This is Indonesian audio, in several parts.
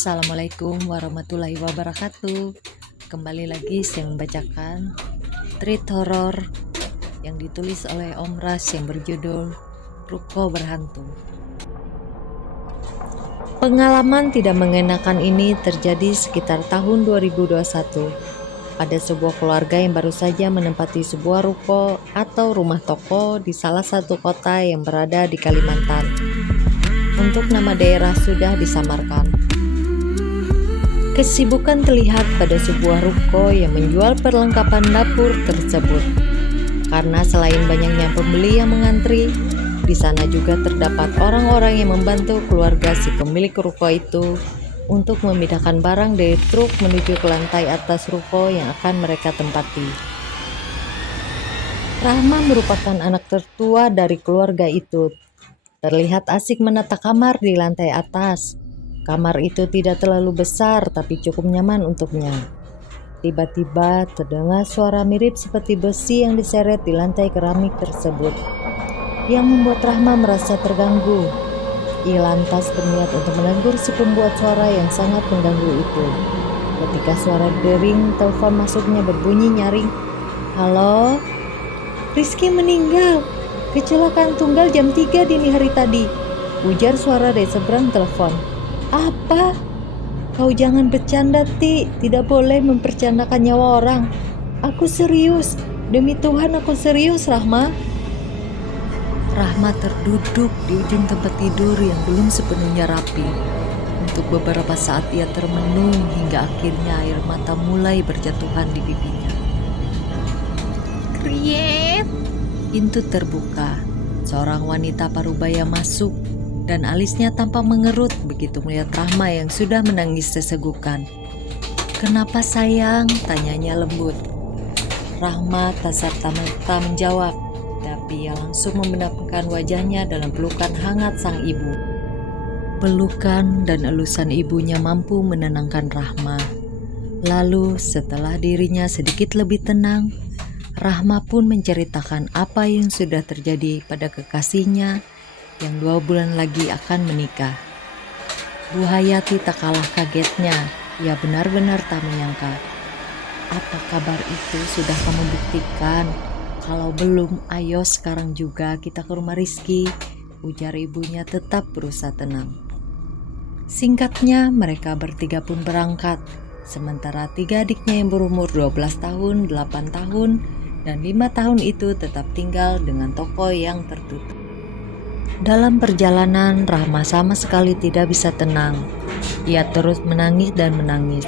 Assalamualaikum warahmatullahi wabarakatuh. Kembali lagi saya membacakan treat horor yang ditulis oleh Om Ras yang berjudul Ruko Berhantu. Pengalaman tidak mengenakan ini terjadi sekitar tahun 2021 pada sebuah keluarga yang baru saja menempati sebuah ruko atau rumah toko di salah satu kota yang berada di Kalimantan. Untuk nama daerah sudah disamarkan. Kesibukan terlihat pada sebuah ruko yang menjual perlengkapan dapur tersebut. Karena selain banyaknya pembeli yang mengantri, di sana juga terdapat orang-orang yang membantu keluarga si pemilik ruko itu untuk memindahkan barang dari truk menuju ke lantai atas ruko yang akan mereka tempati. Rahma merupakan anak tertua dari keluarga itu. Terlihat asik menata kamar di lantai atas. Kamar itu tidak terlalu besar tapi cukup nyaman untuknya. Tiba-tiba terdengar suara mirip seperti besi yang diseret di lantai keramik tersebut, yang membuat Rahma merasa terganggu. Ia lantas berniat untuk menegur si pembuat suara yang sangat mengganggu itu. Ketika suara dering telepon masuknya berbunyi nyaring. "Halo? Rizky meninggal. Kecelakaan tunggal jam 3 dini hari tadi," ujar suara dari seberang telepon. "Apa? Kau jangan bercanda, Ti. Tidak boleh mempercandakan nyawa orang. Aku serius. Demi Tuhan aku serius, Rahma." Rahma terduduk di ujung tempat tidur yang belum sepenuhnya rapi. Untuk beberapa saat ia termenung hingga akhirnya air mata mulai berjatuhan di pipinya. Kriet! Pintu terbuka. Seorang wanita parubaya masuk dan alisnya tampak mengerut begitu melihat Rahma yang sudah menangis sesegukan. "Kenapa sayang?" tanyanya lembut. Rahma tak serta-merta menjawab, tapi ia langsung membenamkan wajahnya dalam pelukan hangat sang ibu. Pelukan dan elusan ibunya mampu menenangkan Rahma. Lalu setelah dirinya sedikit lebih tenang, Rahma pun menceritakan apa yang sudah terjadi pada kekasihnya yang 2 bulan lagi akan menikah. Bu Hayati tak kalah kagetnya. Ia benar-benar tak menyangka. "Apa kabar itu sudah kamu buktikan? Kalau belum, ayo sekarang juga kita ke rumah Rizky," ujar ibunya tetap berusaha tenang. Singkatnya, mereka bertiga pun berangkat. Sementara 3 adiknya yang berumur 12 tahun, 8 tahun, dan 5 tahun itu tetap tinggal dengan toko yang tertutup. Dalam perjalanan, Rahma sama sekali tidak bisa tenang. Ia terus menangis dan menangis.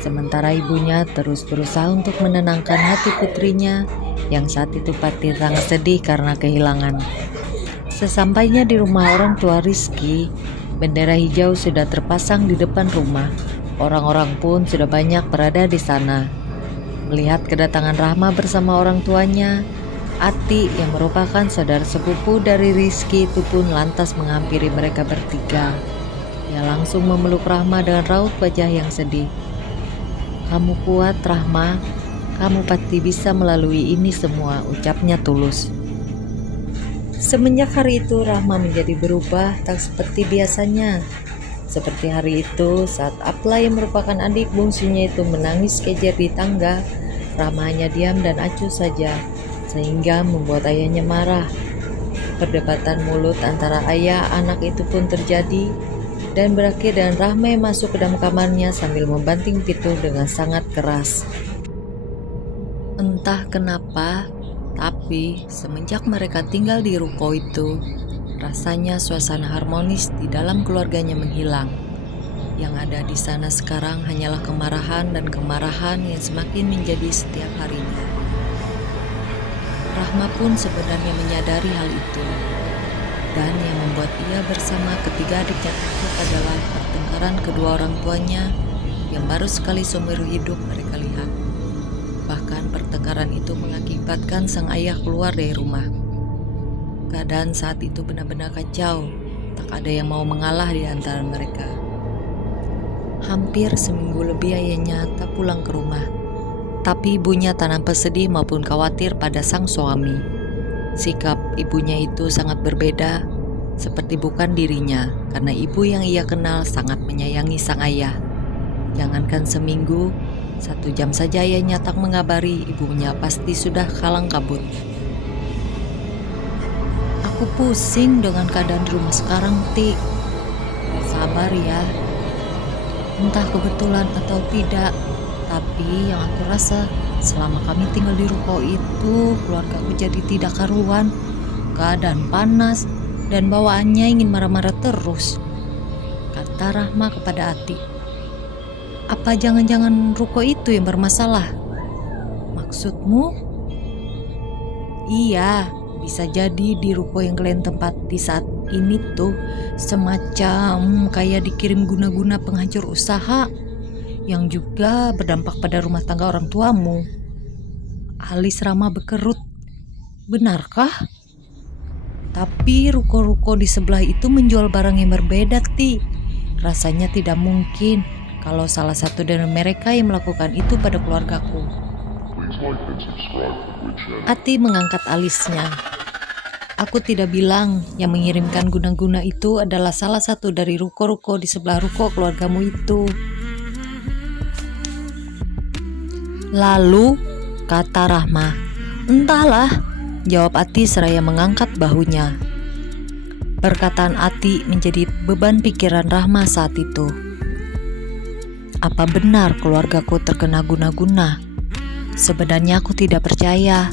Sementara ibunya terus berusaha untuk menenangkan hati putrinya yang saat itu pasti sangat sedih karena kehilangan. Sesampainya di rumah orang tua Rizky, bendera hijau sudah terpasang di depan rumah. Orang-orang pun sudah banyak berada di sana. Melihat kedatangan Rahma bersama orang tuanya, Ati yang merupakan saudara sepupu dari Rizky itu pun lantas menghampiri mereka bertiga. Ia langsung memeluk Rahma dengan raut wajah yang sedih. "Kamu kuat, Rahma. Kamu pasti bisa melalui ini semua," ucapnya tulus. Semenjak hari itu Rahma menjadi berubah tak seperti biasanya. Seperti hari itu saat Apla yang merupakan adik bungsunya itu menangis kejer di tangga, Rahma hanya diam dan acuh saja, sehingga membuat ayahnya marah. Perdebatan mulut antara ayah anak itu pun terjadi dan berakhir dengan Rahma yang masuk ke dalam kamarnya sambil membanting pintu dengan sangat keras. Entah kenapa, tapi semenjak mereka tinggal di ruko itu, rasanya suasana harmonis di dalam keluarganya menghilang. Yang ada di sana sekarang hanyalah kemarahan dan kemarahan yang semakin menjadi setiap harinya. Rahma pun sebenarnya menyadari hal itu. Dan yang membuat ia bersama ketiga adiknya takut adalah pertengkaran kedua orang tuanya yang baru sekali seumur hidup mereka lihat. Bahkan pertengkaran itu mengakibatkan sang ayah keluar dari rumah. Keadaan saat itu benar-benar kacau. Tak ada yang mau mengalah di antara mereka. Hampir seminggu lebih ayahnya tak pulang ke rumah. Tapi ibunya tak nampak sedih maupun khawatir pada sang suami. Sikap ibunya itu sangat berbeda. seperti bukan dirinya, karena ibu yang ia kenal sangat menyayangi sang ayah. Jangankan seminggu, 1 jam saja ayahnya tak mengabari, ibunya pasti sudah kalang kabut. Aku pusing dengan keadaan di rumah sekarang, Ti. Sabar ya. Entah kebetulan atau tidak, tapi yang aku rasa selama kami tinggal di ruko itu, keluargaku jadi tidak karuan. Keadaan panas dan bawaannya ingin marah-marah terus, kata Rahma kepada Ati. Apa jangan-jangan ruko itu yang bermasalah? Maksudmu? Iya, bisa jadi di ruko yang kalian tempati saat ini tuh semacam kayak dikirim guna-guna penghancur usaha yang juga berdampak pada rumah tangga orang tuamu. Alis Rahma berkerut. Benarkah? Tapi ruko-ruko di sebelah itu menjual barang yang berbeda, Ti. Rasanya tidak mungkin kalau salah satu dari mereka yang melakukan itu pada keluargaku. Ati mengangkat alisnya. Aku tidak bilang yang mengirimkan guna-guna itu adalah salah satu dari ruko-ruko di sebelah ruko keluargamu itu. Lalu, kata Rahma. Entahlah, jawab Ati seraya mengangkat bahunya. Perkataan Ati menjadi beban pikiran Rahma saat itu. Apa benar keluargaku terkena guna-guna? Sebenarnya aku tidak percaya.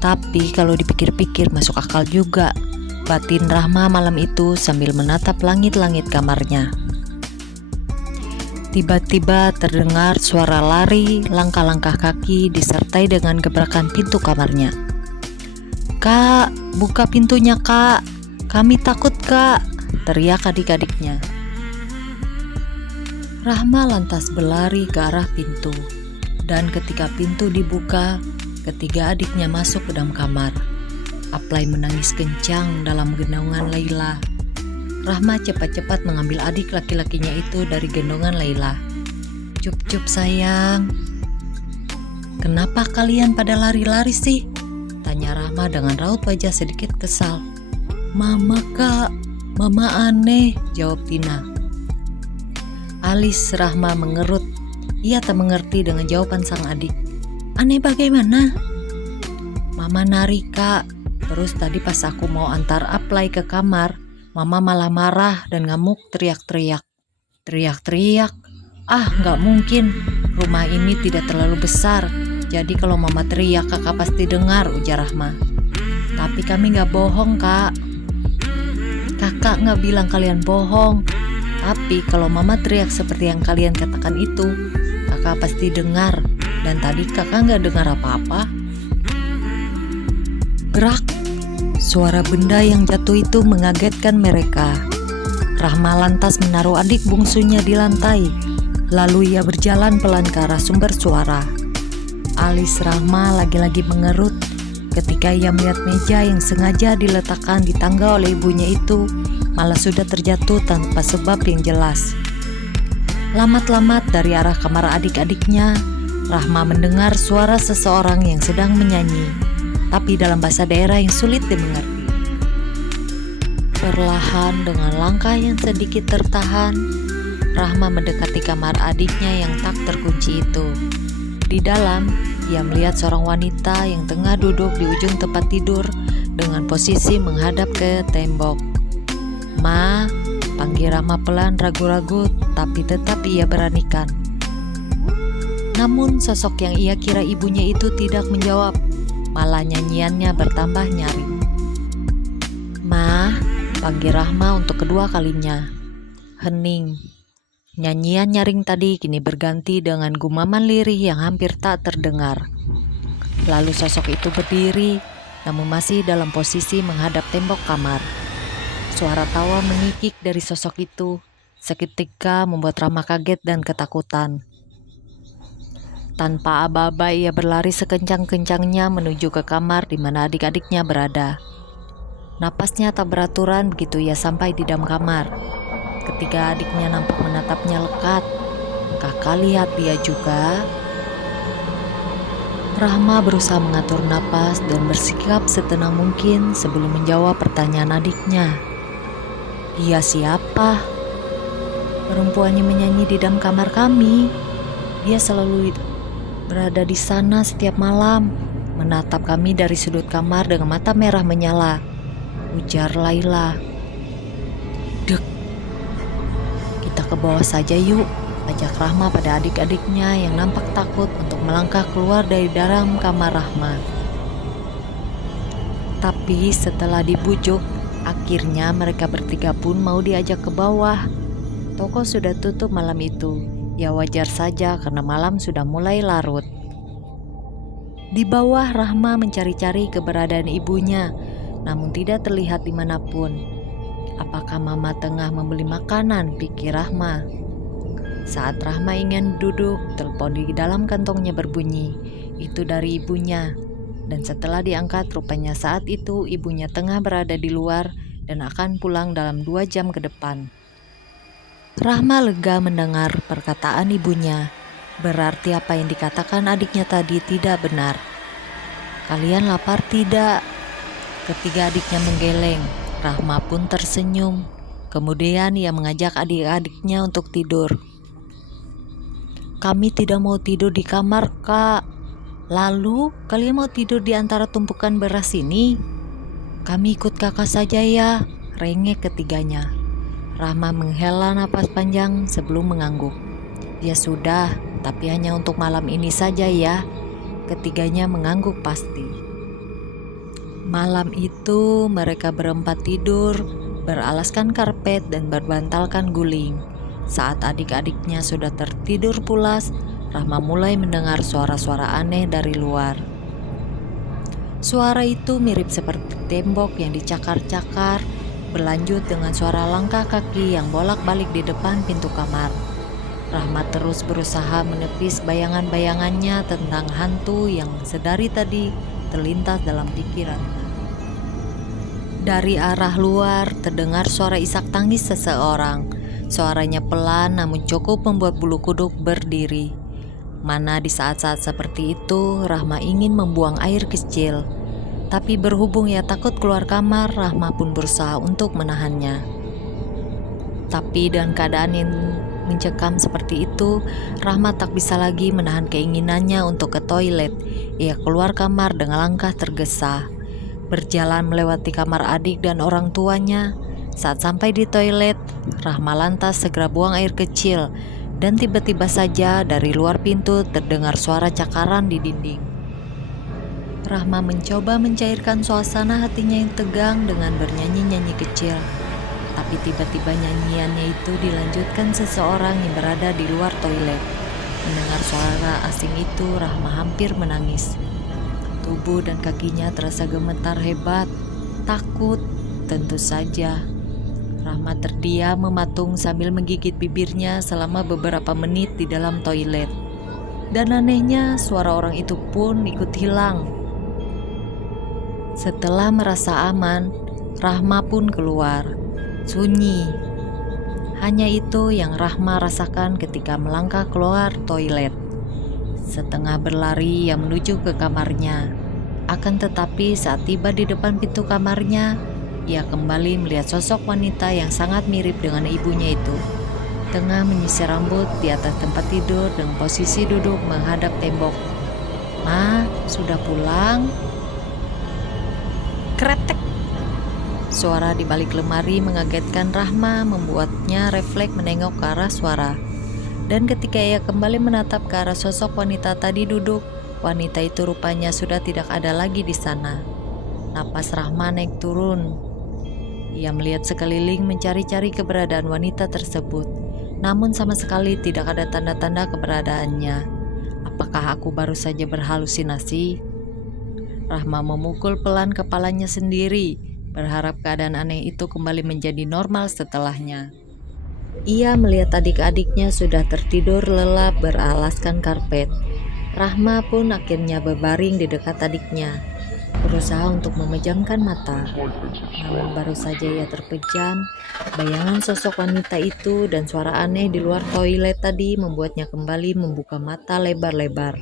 Tapi kalau dipikir-pikir masuk akal juga, batin Rahma malam itu sambil menatap langit-langit kamarnya. Tiba-tiba terdengar suara lari, langkah-langkah kaki disertai dengan gebrakan pintu kamarnya. Kak, buka pintunya kak, kami takut kak, teriak adik-adiknya. Rahma lantas berlari ke arah pintu, dan ketika pintu dibuka, ketiga adiknya masuk ke dalam kamar. Aplai menangis kencang dalam gendongan Laila. Rahma cepat-cepat mengambil adik laki-lakinya itu dari gendongan Laila. Cup-cup sayang. Kenapa kalian pada lari-lari sih? Tanya Rahma dengan raut wajah sedikit kesal. Mama kak, mama aneh, jawab Tina. Alis Rahma mengerut. Ia tak mengerti dengan jawaban sang adik. Aneh bagaimana? Mama nari kak. Terus tadi pas aku mau antar Aplai ke kamar, Mama malah marah dan ngamuk teriak-teriak. Teriak-teriak? Ah, nggak mungkin. Rumah ini tidak terlalu besar. Jadi kalau Mama teriak kakak pasti dengar, ujar Rahma. Tapi kami nggak bohong kak. Kakak nggak bilang kalian bohong. Tapi kalau Mama teriak seperti yang kalian katakan itu, kakak pasti dengar. Dan tadi kakak nggak dengar apa-apa. Gerak. Suara benda yang jatuh itu mengagetkan mereka. Rahma lantas menaruh adik bungsunya di lantai. Lalu ia berjalan pelan ke arah sumber suara. Alis Rahma lagi-lagi mengerut ketika ia melihat meja yang sengaja diletakkan di tangga oleh ibunya itu malah sudah terjatuh tanpa sebab yang jelas. Lamat-lamat dari arah kamar adik-adiknya, Rahma mendengar suara seseorang yang sedang menyanyi, tapi dalam bahasa daerah yang sulit dimengerti. Perlahan dengan langkah yang sedikit tertahan, Rahma mendekati kamar adiknya yang tak terkunci itu. Di dalam, ia melihat seorang wanita yang tengah duduk di ujung tempat tidur dengan posisi menghadap ke tembok. Ma, panggil Rahma pelan ragu-ragu, tapi tetap ia beranikan. Namun sosok yang ia kira ibunya itu tidak menjawab. Malah nyanyiannya bertambah nyaring. Ma, panggil Rahma untuk kedua kalinya. Hening. Nyanyian nyaring tadi kini berganti dengan gumaman lirih yang hampir tak terdengar. Lalu sosok itu berdiri, namun masih dalam posisi menghadap tembok kamar. Suara tawa mengikik dari sosok itu, seketika membuat Rahma kaget dan ketakutan. Tanpa aba-aba ia berlari sekencang-kencangnya menuju ke kamar di mana adik-adiknya berada. Napasnya tak beraturan begitu ia sampai di dalam kamar. Ketika adiknya nampak menatapnya lekat, kakak lihat dia juga. Rahma berusaha mengatur napas dan bersikap setenang mungkin sebelum menjawab pertanyaan adiknya. Dia siapa? Perempuan yang menyanyi di dalam kamar kami. Dia selalu berada di sana setiap malam, menatap kami dari sudut kamar dengan mata merah menyala, ujar Laila. Dek, kita ke bawah saja yuk, ajak Rahma pada adik-adiknya yang nampak takut untuk melangkah keluar dari dalam kamar Rahma. Tapi setelah dibujuk, akhirnya mereka bertiga pun mau diajak ke bawah. Toko sudah tutup malam itu. Ya wajar saja karena malam sudah mulai larut. Di bawah Rahma mencari-cari keberadaan ibunya, namun tidak terlihat dimanapun. Apakah Mama tengah membeli makanan, pikir Rahma. Saat Rahma ingin duduk, telepon di dalam kantongnya berbunyi. Itu dari ibunya. Dan setelah diangkat, rupanya saat itu ibunya tengah berada di luar dan akan pulang dalam 2 jam ke depan. Rahma lega mendengar perkataan ibunya. Berarti apa yang dikatakan adiknya tadi tidak benar. Kalian lapar tidak? Ketiga adiknya menggeleng. Rahma pun tersenyum. Kemudian ia mengajak adik-adiknya untuk tidur. Kami tidak mau tidur di kamar, Kak. Lalu kalian mau tidur di antara tumpukan beras ini? Kami ikut kakak saja ya, rengek ketiganya. Rahma menghela napas panjang sebelum mengangguk. Ya sudah, tapi hanya untuk malam ini saja ya. Ketiganya mengangguk pasti. Malam itu mereka berempat tidur, beralaskan karpet dan berbantalkan guling. Saat adik-adiknya sudah tertidur pulas, Rahma mulai mendengar suara-suara aneh dari luar. Suara itu mirip seperti tembok yang dicakar-cakar, berlanjut dengan suara langkah kaki yang bolak-balik di depan pintu kamar. Rahma terus berusaha menepis bayangan-bayangannya tentang hantu yang sedari tadi terlintas dalam pikirannya. Dari arah luar terdengar suara isak tangis seseorang. Suaranya pelan namun cukup membuat bulu kuduk berdiri. Mana di saat-saat seperti itu Rahma ingin membuang air kecil. Tapi berhubung ia takut keluar kamar, Rahma pun berusaha untuk menahannya. Tapi dengan keadaan yang mencekam seperti itu, Rahma tak bisa lagi menahan keinginannya untuk ke toilet. Ia keluar kamar dengan langkah tergesa. Berjalan melewati kamar adik dan orang tuanya. Saat sampai di toilet, Rahma lantas segera buang air kecil. Dan tiba-tiba saja dari luar pintu terdengar suara cakaran di dinding. Rahma mencoba mencairkan suasana hatinya yang tegang dengan bernyanyi-nyanyi kecil. Tapi tiba-tiba nyanyiannya itu dilanjutkan seseorang yang berada di luar toilet. Mendengar suara asing itu, Rahma hampir menangis. Tubuh dan kakinya terasa gemetar hebat, takut, tentu saja. Rahma terdiam mematung sambil menggigit bibirnya selama beberapa menit di dalam toilet. Dan anehnya, suara orang itu pun ikut hilang. Setelah merasa aman, Rahma pun keluar. Sunyi. Hanya itu yang Rahma rasakan ketika melangkah keluar toilet. Setengah berlari ia menuju ke kamarnya. Akan tetapi saat tiba di depan pintu kamarnya, ia kembali melihat sosok wanita yang sangat mirip dengan ibunya itu. Tengah menyisir rambut di atas tempat tidur dengan posisi duduk menghadap tembok. Ma, sudah pulang? Kretek. Suara di balik lemari mengagetkan Rahma, membuatnya refleks menengok ke arah suara. Dan ketika ia kembali menatap ke arah sosok wanita tadi duduk, wanita itu rupanya sudah tidak ada lagi di sana. Napas Rahma naik turun. Ia melihat sekeliling mencari-cari keberadaan wanita tersebut, namun sama sekali tidak ada tanda-tanda keberadaannya. Apakah aku baru saja berhalusinasi? Rahma memukul pelan kepalanya sendiri, berharap keadaan aneh itu kembali menjadi normal setelahnya. Ia melihat adik-adiknya sudah tertidur lelap beralaskan karpet. Rahma pun akhirnya berbaring di dekat adiknya, berusaha untuk memejamkan mata. Namun baru saja ia terpejam, bayangan sosok wanita itu dan suara aneh di luar toilet tadi membuatnya kembali membuka mata lebar-lebar.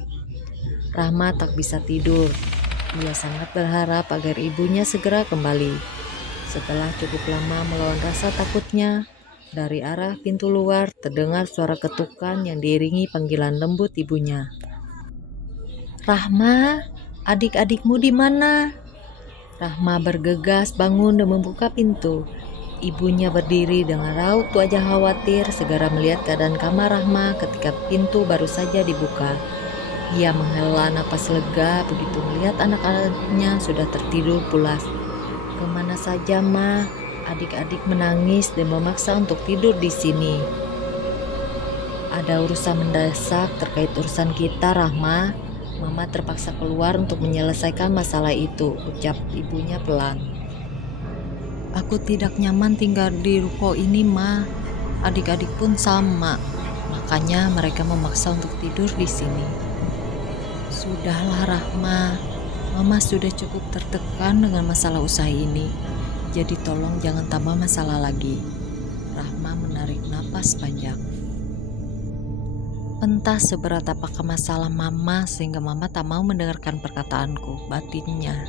Rahma tak bisa tidur. Ia sangat berharap agar ibunya segera kembali. Setelah cukup lama melawan rasa takutnya, dari arah pintu luar terdengar suara ketukan yang diiringi panggilan lembut ibunya. "Rahma, adik-adikmu di mana?" Rahma bergegas bangun dan membuka pintu. Ibunya berdiri dengan raut wajah khawatir segera melihat keadaan kamar Rahma ketika pintu baru saja dibuka. Ia menghela napas lega begitu melihat anak-anaknya sudah tertidur pulas. "Kemana saja, Ma?" Adik-adik menangis dan memaksa untuk tidur di sini. "Ada urusan mendesak terkait urusan kita, Rahma. Mama terpaksa keluar untuk menyelesaikan masalah itu," ucap ibunya pelan. "Aku tidak nyaman tinggal di ruko ini, Ma. Adik-adik pun sama. Makanya mereka memaksa untuk tidur di sini." "Sudahlah, Rahma. Mama sudah cukup tertekan dengan masalah usaha ini. Jadi tolong jangan tambah masalah lagi." Rahma menarik napas panjang. "Entah seberat apakah masalah Mama sehingga Mama tak mau mendengarkan perkataanku," batinnya.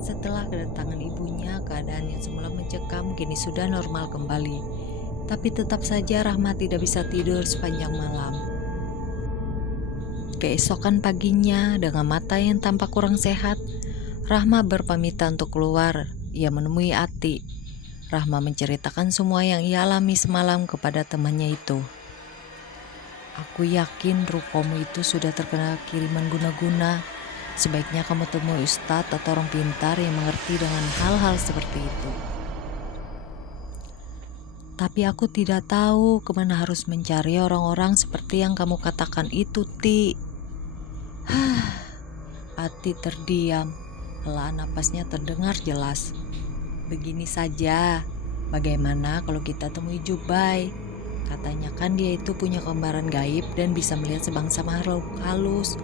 Setelah kedatangan ibunya, keadaan yang semula mencekam kini sudah normal kembali. Tapi tetap saja Rahma tidak bisa tidur sepanjang malam. Keesokan paginya, dengan mata yang tampak kurang sehat, Rahma berpamitan untuk keluar. Ia menemui Ati. Rahma menceritakan semua yang ia alami semalam kepada temannya itu. "Aku yakin rukomu itu sudah terkena kiriman guna-guna. Sebaiknya kamu temui ustadz atau orang pintar yang mengerti dengan hal-hal seperti itu. Tapi aku tidak tahu kemana harus mencari orang-orang seperti yang kamu katakan itu, Ti." Ati terdiam. Helaan napasnya terdengar jelas. "Begini saja, bagaimana kalau kita temui Jubai? Katanya kan dia itu punya kembaran gaib dan bisa melihat sebangsa makhluk halus."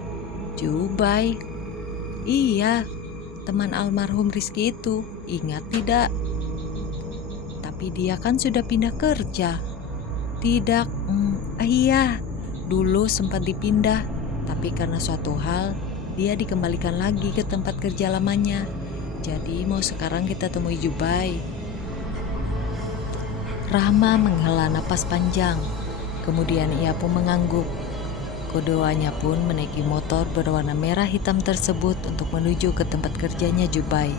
"Jubai?" "Iya, teman almarhum Rizky itu. Ingat tidak?" "Tapi dia kan sudah pindah kerja." "Tidak, iya, dulu sempat dipindah. Tapi karena suatu hal, dia dikembalikan lagi ke tempat kerja lamanya. Jadi mau sekarang kita temui Jubai." Rahma menghela napas panjang. Kemudian ia pun mengangguk. Keduanya pun menaiki motor berwarna merah hitam tersebut untuk menuju ke tempat kerjanya Jubai.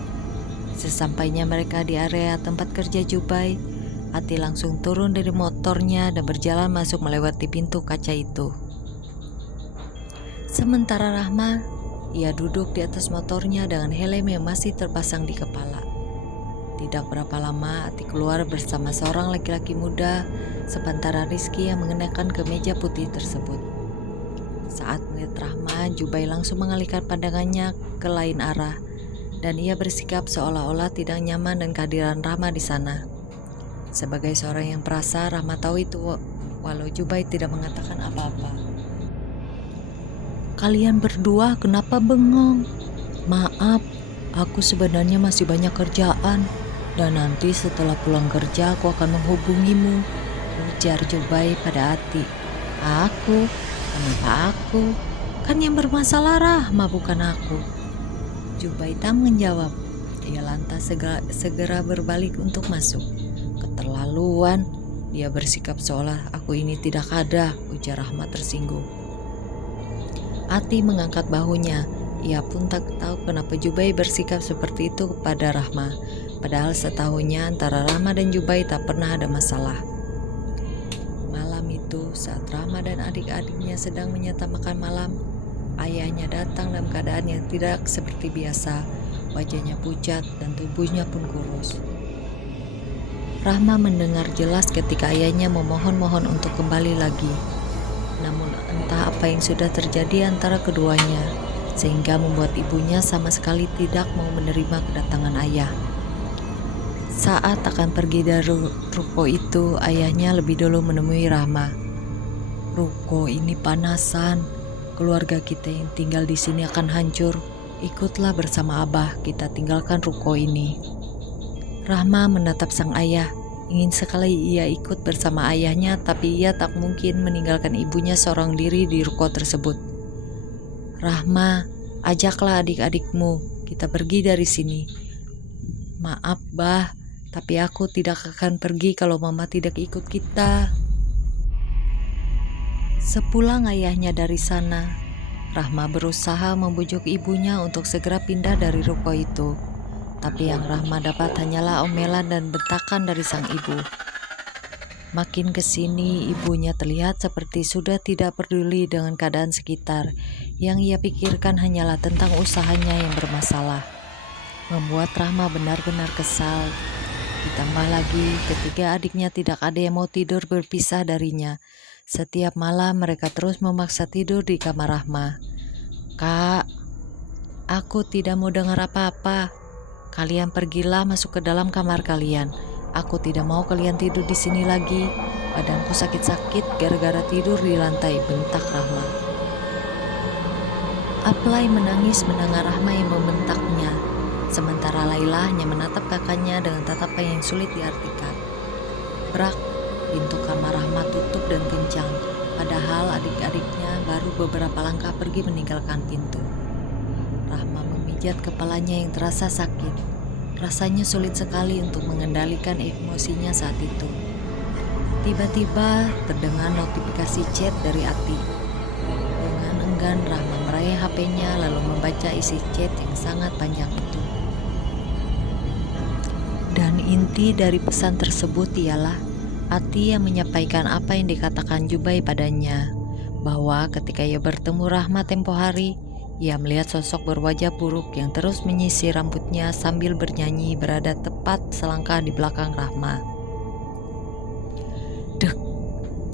Sesampainya mereka di area tempat kerja Jubai, Ati langsung turun dari motornya dan berjalan masuk melewati pintu kaca itu. Sementara Rahma, ia duduk di atas motornya dengan helm yang masih terpasang di kepala. Tidak berapa lama Ati keluar bersama seorang laki-laki muda sepantara Rizky yang mengenakan kemeja putih tersebut. Saat melihat Rahma, Jubai langsung mengalihkan pandangannya ke lain arah dan ia bersikap seolah-olah tidak nyaman dengan kehadiran Rahma di sana. Sebagai seorang yang perasa, Rahma tahu itu walau Jubai tidak mengatakan apa-apa. "Kalian berdua kenapa bengong?" "Maaf, aku sebenarnya masih banyak kerjaan dan nanti setelah pulang kerja aku akan menghubungimu," ujar Jubai pada Ati. "Aku? Kenapa aku? Kan yang bermasalah Rahma bukan aku." Jubai tak menjawab. Ia lantas segera berbalik untuk masuk. "Keterlaluan, dia bersikap seolah aku ini tidak ada," ujar Rahma tersinggung. Ati mengangkat bahunya. Ia pun tak tahu kenapa Jubai bersikap seperti itu kepada Rahma. Padahal setahunya antara Rahma dan Jubai tak pernah ada masalah. Malam itu saat Rahma dan adik-adiknya sedang menyantap makan malam, ayahnya datang dalam keadaan yang tidak seperti biasa. Wajahnya pucat dan tubuhnya pun kurus. Rahma mendengar jelas ketika ayahnya memohon-mohon untuk kembali lagi. Namun entah apa yang sudah terjadi antara keduanya, sehingga membuat ibunya sama sekali tidak mau menerima kedatangan ayah. Saat akan pergi dari ruko itu, ayahnya lebih dulu menemui Rahma. "Ruko ini panasan, keluarga kita yang tinggal di sini akan hancur. Ikutlah bersama Abah, kita tinggalkan ruko ini." Rahma menatap sang ayah. Ingin sekali ia ikut bersama ayahnya, tapi ia tak mungkin meninggalkan ibunya seorang diri di ruko tersebut. "Rahma, ajaklah adik-adikmu, kita pergi dari sini. Maaf, Bah, tapi aku tidak akan pergi kalau Mama tidak ikut kita. Sepulang ayahnya dari sana, Rahma berusaha membujuk ibunya untuk segera pindah dari ruko itu. Tapi yang Rahma dapat hanyalah omelan dan bentakan dari sang ibu. Makin kesini ibunya terlihat seperti sudah tidak peduli dengan keadaan sekitar. Yang ia pikirkan hanyalah tentang usahanya yang bermasalah. Membuat Rahma benar-benar kesal. Ditambah lagi ketiga adiknya tidak ada yang mau tidur berpisah darinya. Setiap malam mereka terus memaksa tidur di kamar Rahma. Kak, aku tidak mau dengar apa-apa. Kalian pergilah masuk ke dalam kamar kalian. Aku tidak mau kalian tidur di sini lagi. Badanku sakit-sakit gara-gara tidur di lantai, bentak Rahma. Aplai menangis mendengar Rahma yang membentaknya. Sementara Laila hanya menatap kakaknya dengan tatapan yang sulit diartikan. Brak, pintu kamar Rahma tutup dan kencang. Padahal adik-adiknya baru beberapa langkah pergi meninggalkan pintu. Rahma memijat kepalanya yang terasa sakit. Rasanya sulit sekali untuk mengendalikan emosinya saat itu. Tiba-tiba terdengar notifikasi chat dari Ati. Dengan enggan Rahma meraih HP-nya lalu membaca isi chat yang sangat panjang itu. Dan inti dari pesan tersebut ialah Ati yang menyampaikan apa yang dikatakan Jubai padanya, bahwa ketika ia bertemu Rahma tempo hari, ia melihat sosok berwajah buruk yang terus menyisir rambutnya sambil bernyanyi berada tepat selangkah di belakang Rahma. Dek,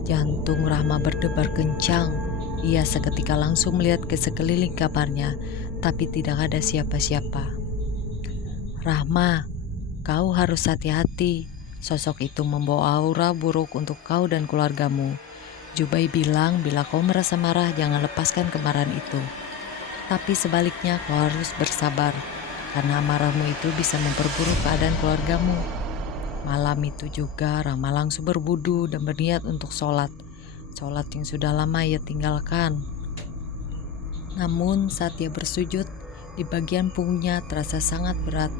jantung Rahma berdebar kencang. Ia seketika langsung melihat ke sekeliling kamarnya, tapi tidak ada siapa-siapa. Rahma, kau harus hati-hati. Sosok itu membawa aura buruk untuk kau dan keluargamu. Jubai bilang bila kau merasa marah jangan lepaskan kemarahan itu. Tapi sebaliknya kau harus bersabar, karena amarahmu itu bisa memperburuk keadaan keluargamu. Malam itu juga Rahma langsung berwudu dan berniat untuk sholat. Sholat yang sudah lama ia tinggalkan. Namun saat ia bersujud, di bagian punggungnya terasa sangat berat.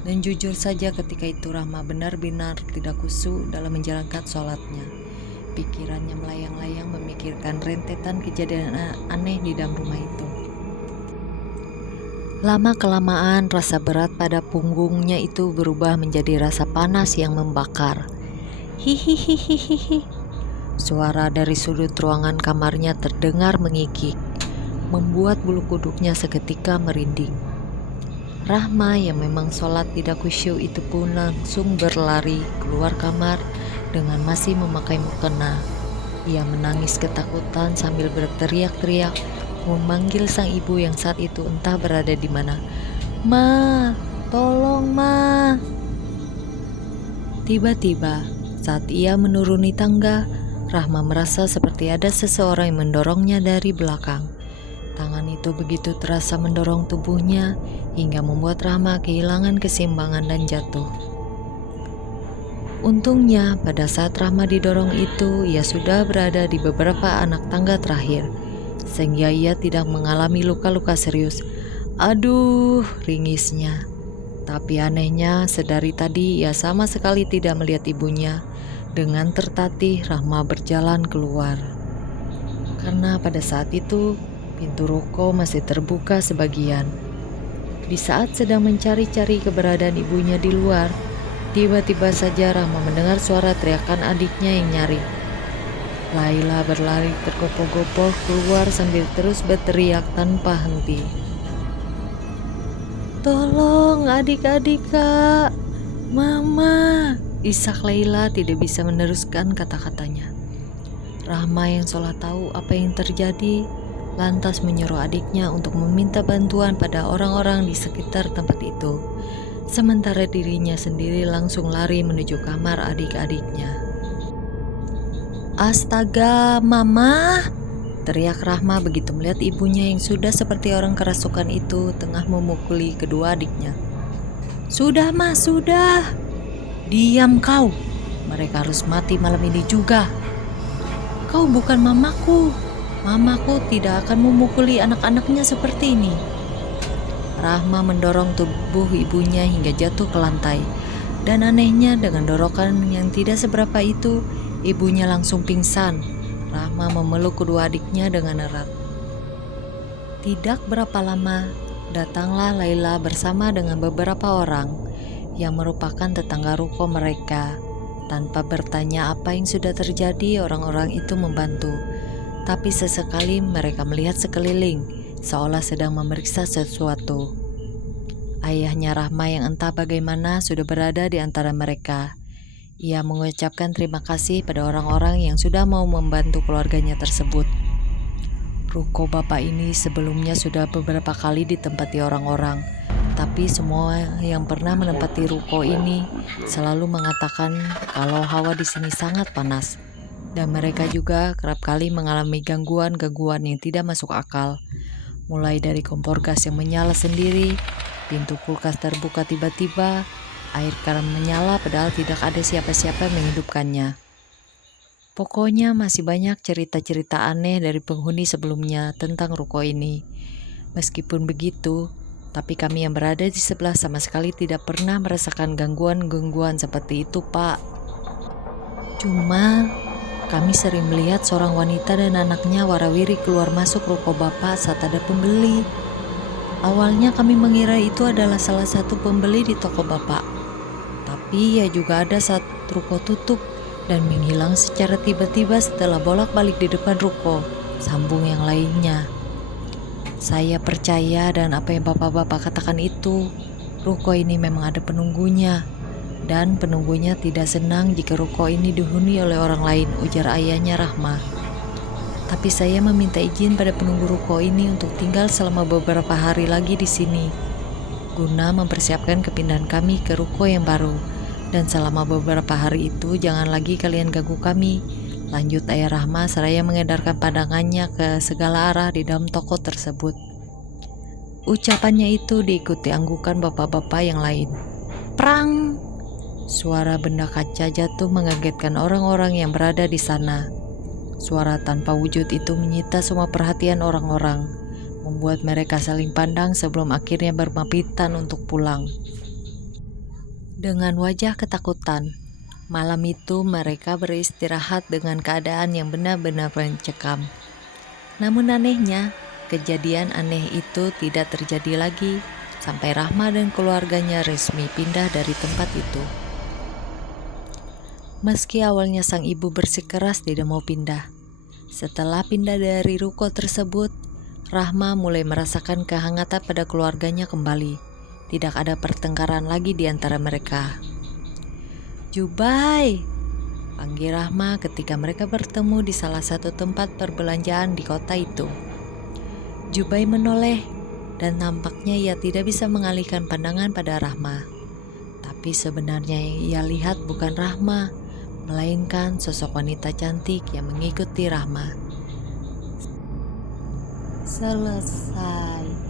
Dan jujur saja ketika itu Rahma benar-benar tidak khusyuk dalam menjalankan sholatnya. Pikirannya melayang-layang memikirkan rentetan kejadian aneh di dalam rumah itu. Lama-kelamaan rasa berat pada punggungnya itu berubah menjadi rasa panas yang membakar. Hihihihihihi. Suara dari sudut ruangan kamarnya terdengar mengikik, membuat bulu kuduknya seketika merinding. Rahma yang memang sholat tidak khusyuk itu pun langsung berlari keluar kamar dengan masih memakai mukena. Ia menangis ketakutan sambil berteriak-teriak memanggil sang ibu yang saat itu entah berada di mana. Ma, tolong ma. Tiba-tiba saat ia menuruni tangga, Rahma merasa seperti ada seseorang yang mendorongnya dari belakang. Tangan itu begitu terasa mendorong tubuhnya hingga membuat Rahma kehilangan keseimbangan dan jatuh. Untungnya pada saat Rahma didorong itu ia sudah berada di beberapa anak tangga terakhir, sehingga ia tidak mengalami luka-luka serius. Aduh, ringisnya. Tapi anehnya sedari tadi ia sama sekali tidak melihat ibunya. Dengan tertatih Rahma berjalan keluar. Karena pada saat itu pintu ruko masih terbuka sebagian. Di saat sedang mencari-cari keberadaan ibunya di luar, tiba-tiba saja Rahma mendengar suara teriakan adiknya yang nyaring. Laila berlari tergopoh-gopoh keluar sambil terus berteriak tanpa henti. Tolong adik-adik kak, mama. Isak Laila tidak bisa meneruskan kata-katanya. Rahma yang seolah tahu apa yang terjadi, lantas menyuruh adiknya untuk meminta bantuan pada orang-orang di sekitar tempat itu. Sementara dirinya sendiri langsung lari menuju kamar adik-adiknya. Astaga, mama! Teriak Rahma begitu melihat ibunya yang sudah seperti orang kerasukan itu tengah memukuli kedua adiknya. Sudah mas, sudah! Diam kau! Mereka harus mati malam ini juga. Kau bukan mamaku. Mamaku tidak akan memukuli anak-anaknya seperti ini. Rahma mendorong tubuh ibunya hingga jatuh ke lantai. Dan anehnya dengan dorongan yang tidak seberapa itu, ibunya langsung pingsan. Rahma memeluk kedua adiknya dengan erat. Tidak berapa lama, datanglah Laila bersama dengan beberapa orang yang merupakan tetangga ruko mereka. Tanpa bertanya apa yang sudah terjadi, orang-orang itu membantu. Tapi sesekali mereka melihat sekeliling, seolah sedang memeriksa sesuatu. Ayahnya Rahma yang entah bagaimana sudah berada di antara mereka. Ia mengucapkan terima kasih pada orang-orang yang sudah mau membantu keluarganya tersebut. Ruko bapak ini sebelumnya sudah beberapa kali ditempati orang-orang, tapi semua yang pernah menempati ruko ini selalu mengatakan kalau hawa di sini sangat panas. Dan mereka juga kerap kali mengalami gangguan-gangguan yang tidak masuk akal. Mulai dari kompor gas yang menyala sendiri, pintu kulkas terbuka tiba-tiba, air keran menyala padahal tidak ada siapa-siapa yang menghidupkannya. Pokoknya masih banyak cerita-cerita aneh dari penghuni sebelumnya tentang ruko ini. Meskipun begitu, tapi kami yang berada di sebelah sama sekali tidak pernah merasakan gangguan-gangguan seperti itu, Pak. Cuma kami sering melihat seorang wanita dan anaknya warawiri keluar masuk ruko bapak saat ada pembeli. Awalnya kami mengira itu adalah salah satu pembeli di toko bapak. Tapi ya juga ada saat ruko tutup dan menghilang secara tiba-tiba setelah bolak-balik di depan ruko, sambung yang lainnya. Saya percaya dan apa yang bapak-bapak katakan itu, ruko ini memang ada penunggunya. Dan penunggunya tidak senang jika ruko ini dihuni oleh orang lain, ujar ayahnya Rahma. Tapi saya meminta izin pada penunggu ruko ini untuk tinggal selama beberapa hari lagi di sini, guna mempersiapkan kepindahan kami ke ruko yang baru. Dan selama beberapa hari itu jangan lagi kalian ganggu kami, lanjut ayah Rahma seraya mengedarkan pandangannya ke segala arah di dalam toko tersebut. Ucapannya itu diikuti anggukan bapak-bapak yang lain. Prang! Suara benda kaca jatuh mengagetkan orang-orang yang berada di sana. Suara tanpa wujud itu menyita semua perhatian orang-orang, membuat mereka saling pandang sebelum akhirnya berpamitan untuk pulang. Dengan wajah ketakutan, malam itu mereka beristirahat dengan keadaan yang benar-benar mencekam. Namun anehnya, kejadian aneh itu tidak terjadi lagi sampai Rahma dan keluarganya resmi pindah dari tempat itu. Meski awalnya sang ibu bersikeras tidak mau pindah, setelah pindah dari ruko tersebut, Rahma mulai merasakan kehangatan pada keluarganya kembali. Tidak ada pertengkaran lagi di antara mereka. Jubai, panggil Rahma ketika mereka bertemu di salah satu tempat perbelanjaan di kota itu. Jubai menoleh dan nampaknya ia tidak bisa mengalihkan pandangan pada Rahma. Tapi sebenarnya yang ia lihat bukan Rahma, melainkan sosok wanita cantik yang mengikuti Rahma. Selesai.